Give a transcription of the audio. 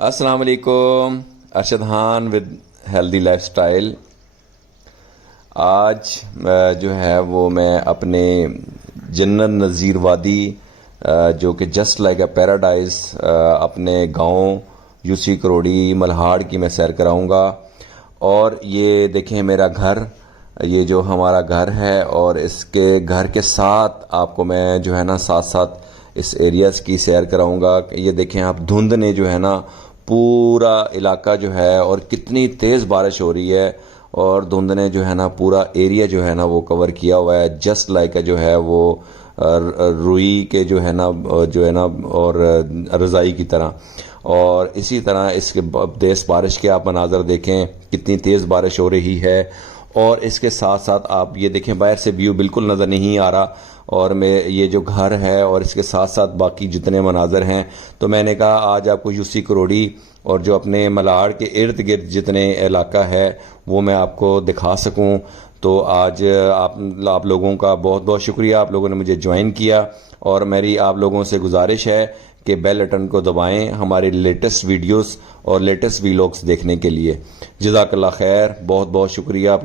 السلام علیکم، Arshad Khan with healthy life style. آج جو ہے وہ میں اپنے جنت نظیر وادی جو کہ جسٹ لائک اے پیراڈائز اپنے گاؤں یوسی کروڑی ملہاڑ کی میں سیر کراؤں گا۔ اور یہ دیکھیں میرا گھر، یہ جو ہمارا گھر ہے، اور اس کے گھر کے ساتھ آپ کو میں جو ہے نا ساتھ ساتھ اس ایریاز کی سیر کراؤں گا۔ یہ دیکھیں آپ، دھند نے جو ہے نا پورا علاقہ جو ہے، اور کتنی تیز بارش ہو رہی ہے، اور دھند نے جو ہے نا پورا ایریا جو ہے نا وہ کور کیا ہوا ہے، جسٹ لائک جو ہے وہ روئی کے جو ہے نا اور رضائی کی طرح۔ اور اسی طرح اس کے تیز بارش کے آپ مناظر دیکھیں، کتنی تیز بارش ہو رہی ہے۔ اور اس کے ساتھ ساتھ آپ یہ دیکھیں، باہر سے ویو بالکل نظر نہیں آ رہا، اور یہ جو گھر ہے اور اس کے ساتھ ساتھ باقی جتنے مناظر ہیں، تو میں نے کہا آج آپ کو یوسی کروڑی اور جو اپنے ملاڑ کے ارد گرد جتنے علاقہ ہے وہ میں آپ کو دکھا سکوں۔ تو آج آپ لوگوں کا بہت بہت شکریہ، آپ لوگوں نے مجھے جوائن کیا، اور میری آپ لوگوں سے گزارش ہے کہ بیل بٹن کو دبائیں ہمارے لیٹسٹ ویڈیوز اور لیٹسٹ ویلاگس دیکھنے کے لیے۔ جزاک اللہ خیر، بہت بہت شکریہ آپ لوگ۔